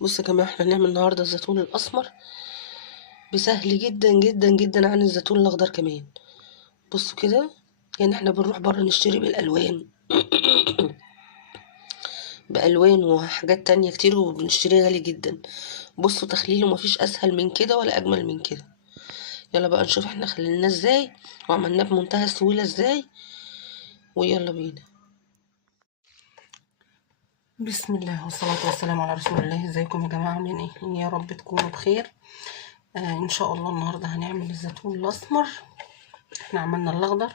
بصوا يا جماعة، احنا هنعمل النهاردة الزيتون الأسمر بسهل جدا جدا جدا عن الزيتون الأخضر كمان. بصوا كده، يعني احنا بنروح برا نشتري بالألوان بألوان وحاجات تانية كتير وبنشتريه غالي جدا. بصوا تخليله مفيش أسهل من كده ولا أجمل من كده. يلا بقى نشوف احنا خليناه ازاي وعملناه بمنتهى السهولة ازاي، ويلا بينا. بسم الله والصلاة والسلام على رسول الله. ازيكم يا جماعة، عاملين ايه؟ يا رب تكونوا بخير. ان شاء الله النهاردة هنعمل الزيتون الأسمر. احنا عملنا الأخضر.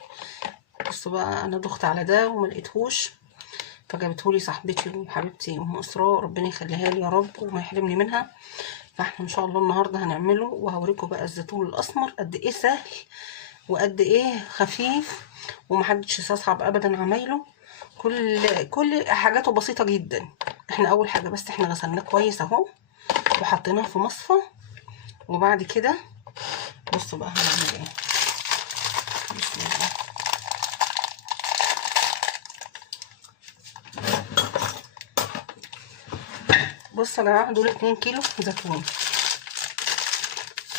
بصوا بقى، انا دخت على ده وما لقيتهوش، فجابتهولي صاحبتي وحبيبتي ام اسراء، ربنا يخليها لي يا رب وما يحرمني منها. فاحنا ان شاء الله النهارده هنعمله، وهوريكم بقى الزيتون الاسمر قد ايه سهل وقد ايه خفيف، ومحدش يستصعب ابدا عمايله. كل حاجاته بسيطه جدا. احنا اول حاجه بس احنا غسلناه كويس اهو، وحطيناه في مصفى. وبعد كده بصوا بقى هنعمل ايه. بسم الله. بصوا يا جماعه، دول 2 كيلو زيتون،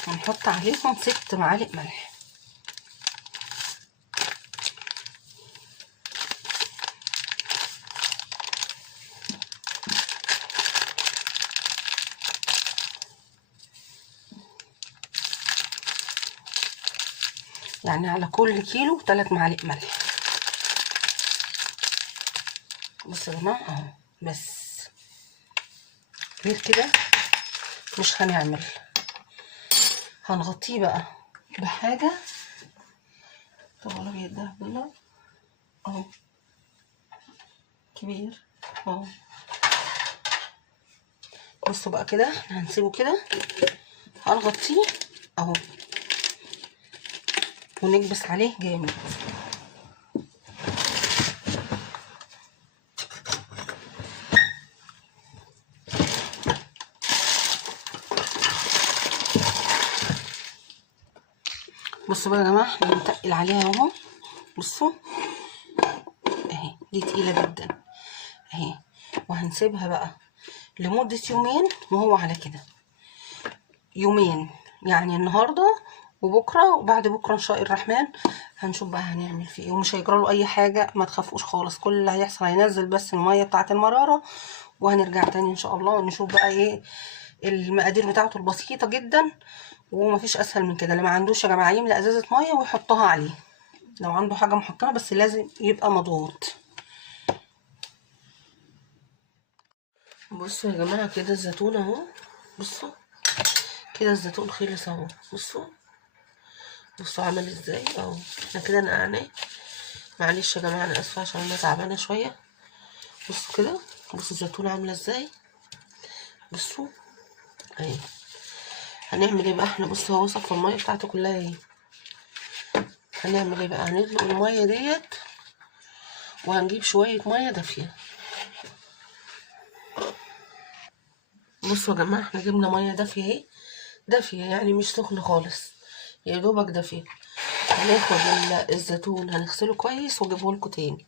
هنحط عليهم 6 معالق ملح. يعني على كل كيلو 3 معالق ملح. بصوا يا جماعه اهو، بس غير كده مش هنعمل. هنغطيه بقى بحاجه. طب ولا بيدها بالله اهو، كبير اهو. بصوا بقى كده، احنا هنسيبه كده، هنغطيه اهو ونكبس عليه جامد. بصوا بقى يا جماعه، احنا بنتقل عليها اهو. بصوا اهي، دي تقيله جدا اهي. وهنسيبها بقى لمده يومين، وهو على كده يومين، يعني النهارده وبكره وبعد بكره ان شاء الرحمن. هنشوف بقى هنعمل فيه ايه، ومش هيجرى له اي حاجه، ما تخافوش خالص. كل اللي هيحصل هينزل بس الميه بتاعه المراره، وهنرجع تاني ان شاء الله نشوف بقى ايه. المقادير بتاعته البسيطه جدا، ومفيش اسهل من كده. اللي ما عندوش يا جماعه يملى ازازه ميه ويحطها عليه، لو عنده حاجه محطمه، بس لازم يبقى مضغوط. بصوا يا جماعه كده الزيتون اهو. بصوا كده الزيتون خلص اهو. بصوا عمل ازاي اهو. احنا كده نقعناه. معلش يا جماعه انا اسفه عشان انا تعبانه شويه. بصوا كده، بصوا الزيتونه عامله ازاي. بصوا اهي. هنعمل ايه بقى احنا؟ بصوا هو صفى الميه بتاعته كلها اهي. هنعمل ايه بقى؟ هندلق الميه ديت، وهنجيب شويه ميه دافيه. بصوا يا جماعه، احنا جبنا ميه دافيه اهي. دافيه يعني مش سخنه خالص، يا دوبك دافيه. هناخد الزيتون هنغسله كويس واجيبه لكم تاني.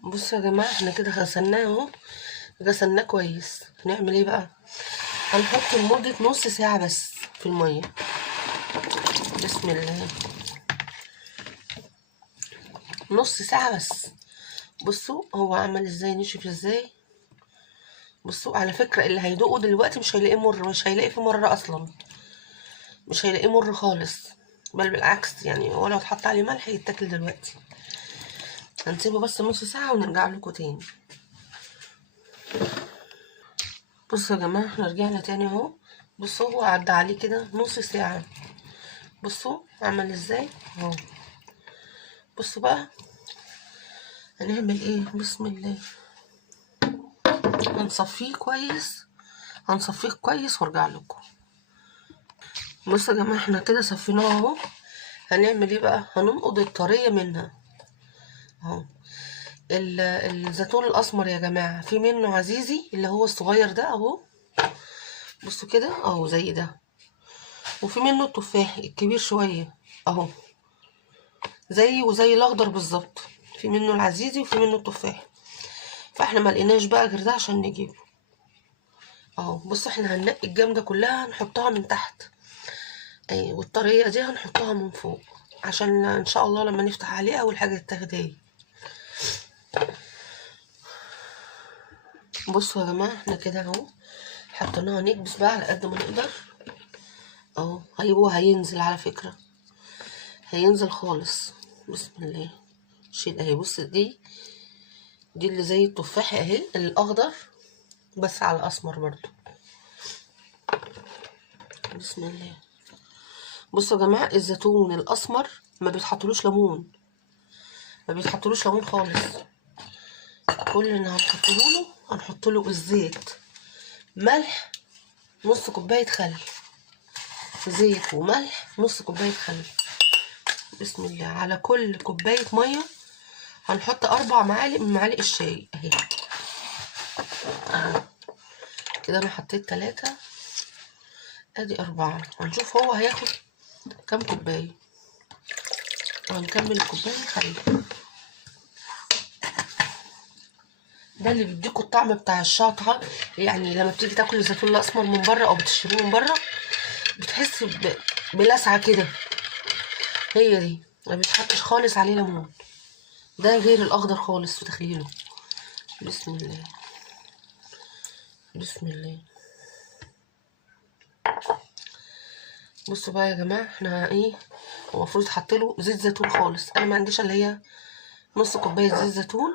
بصوا يا جماعه، احنا كده غسلناه اهو، غسلناه كويس. هنعمل ايه بقى؟ هنحط لمدة نص ساعة بس في المية. بسم الله، نص ساعة بس. بصوا هو عمل ازاي، نشف ازاي. بصوا على فكرة، اللي هيدوقه دلوقتي مش هيلاقيه مر، مش هيلاقي فيه مرة اصلا، مش هيلاقيه مر خالص، بل بالعكس، يعني هو لو اتحط عليه ملح يتاكل دلوقتي. هنسيبه بس نص ساعة ونرجع لكم تاني. بصوا يا جماعة، احنا رجعنا تاني اهو. بصوا هو عدى عليه كده نص ساعة. بصوا عمل ازاي اهو. بصوا بقى هنعمل ايه. بسم الله، هنصفيه كويس، هنصفيه كويس وارجع لكم. بصوا يا جماعه، احنا كده صفيناه اهو. هنعمل ايه بقى؟ هننقض الطريه منها اهو. الزيتون الاسمر يا جماعه في منه عزيزي اللي هو الصغير ده اهو. بصوا كده اهو زي ده. وفي منه التفاح الكبير شويه اهو، زي وزي الاخضر بالظبط. في منه العزيزي وفي منه التفاح. فاحنا ما لقيناش بقى غير ده عشان نجيبه. اهو. بصوا احنا هننقي الجامده كلها هنحطها من تحت، والطريه دي هنحطها من فوق عشان ان شاء الله لما نفتح عليها اول حاجه تتاخد اهي. بصوا يا جماعه احنا كده اهو حطيناها، نكبس بقى على قد ما نقدر اهو. هو هينزل على فكره، هينزل خالص. بسم الله. شيل اهي. بص دي اللي زي التفاح اهي الاخضر، بس على اسمر برضو. بسم الله. بصوا يا جماعه الزيتون الاسمر ما بيتحطلوش ليمون، ما بيتحطلوش ليمون خالص. كل اللي هنحط له الزيت، ملح، نص كوبايه خل، زيت وملح، نص كوبايه خل. بسم الله. على كل كوبايه ميه هنحط 4 معالق من معالق الشاي اهي. كده انا حطيت 3، ادي 4. هنشوف هو هياخد كام كوبايه وهنكمل الكوبايه خل. ده اللي بيديكوا الطعم بتاع الشطه. يعني لما بتيجي تاكل الزيتون الاسمر من بره او بتشتريه من بره بتحس بلسعه كده، هي دي. ما بيتحطش خالص عليه ليمون، ده غير الاخضر خالص في تخليله. بسم الله. بسم الله. بصوا بقى يا جماعه احنا ايه، هو المفروض يتحط له زيت زيتون خالص. انا ما عنديش اللي هي نص كوبايه زيت زيتون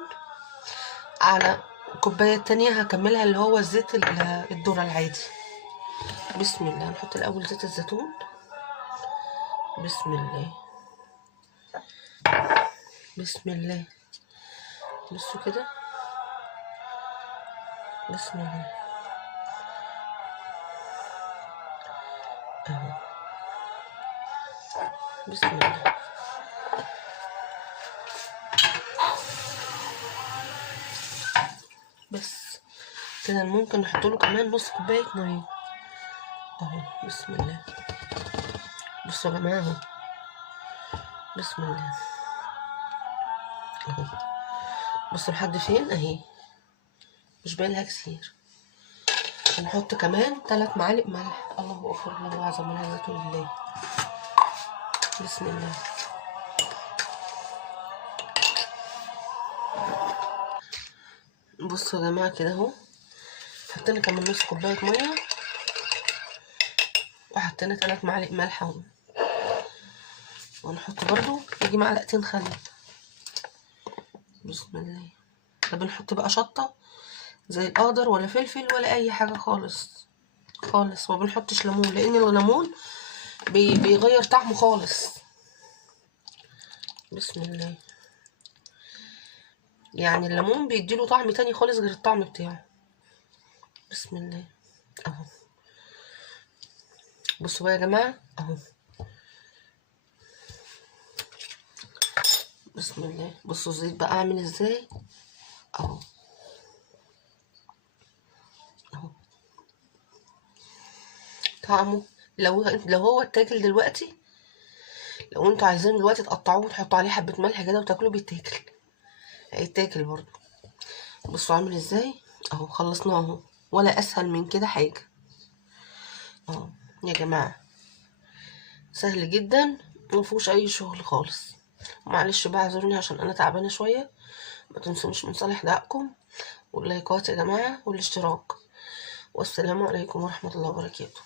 على الكوبايه التانية هكملها اللي هو الزيت الذره العادي. بسم الله. نحط الاول زيت الزيتون. بسم الله. بسم الله. بصوا كده. بسم الله اهو. بسم الله. بس كده ممكن نحط له كمان نص كوبايه ميه اهو. بسم الله. بصوا يا جماعه اهو. بسم الله اهو. بصوا لحد فين اهي، مش باينها كتير. هنحط كمان 3 معالق ملح. الله اكبر، الله اعظم، من عزته لله. بسم الله. بصوا يا جماعه كده اهو، حطينا كمان نص كوبايه ميه وحطينا 3 معالق ملح اهو، ونحط برضو يجي معلقتين خل. بسم الله. لا بنحط بقى شطه زي الاخضر ولا فلفل ولا اي حاجه خالص خالص. ما بنحطش ليمون لان الليمون بيغير طعمه خالص. بسم الله. يعني الليمون بيديله طعم تاني خالص غير الطعم بتاعه. بسم الله اهو. بصوا بقى يا جماعه اهو. بسم الله. بصوا الزيت بقى عامل ازاي اهو اهو. طعمه لو هو اتاكل دلوقتي، لو انتوا عايزينه دلوقتي تقطعوه وتحطوا عليه حبه ملح كده وتاكلوه بيتاكل، هيتاكل برضو. بصوا عامل ازاي اهو. خلصناه اهو، ولا اسهل من كده حاجه اهو يا جماعه. سهل جدا ومفيهوش اي شغل خالص. معلش بقى اعذروني عشان انا تعبانه شويه. ما تنسونيش من صالح دعائكم واللايكات يا جماعه والاشتراك. والسلام عليكم ورحمه الله وبركاته.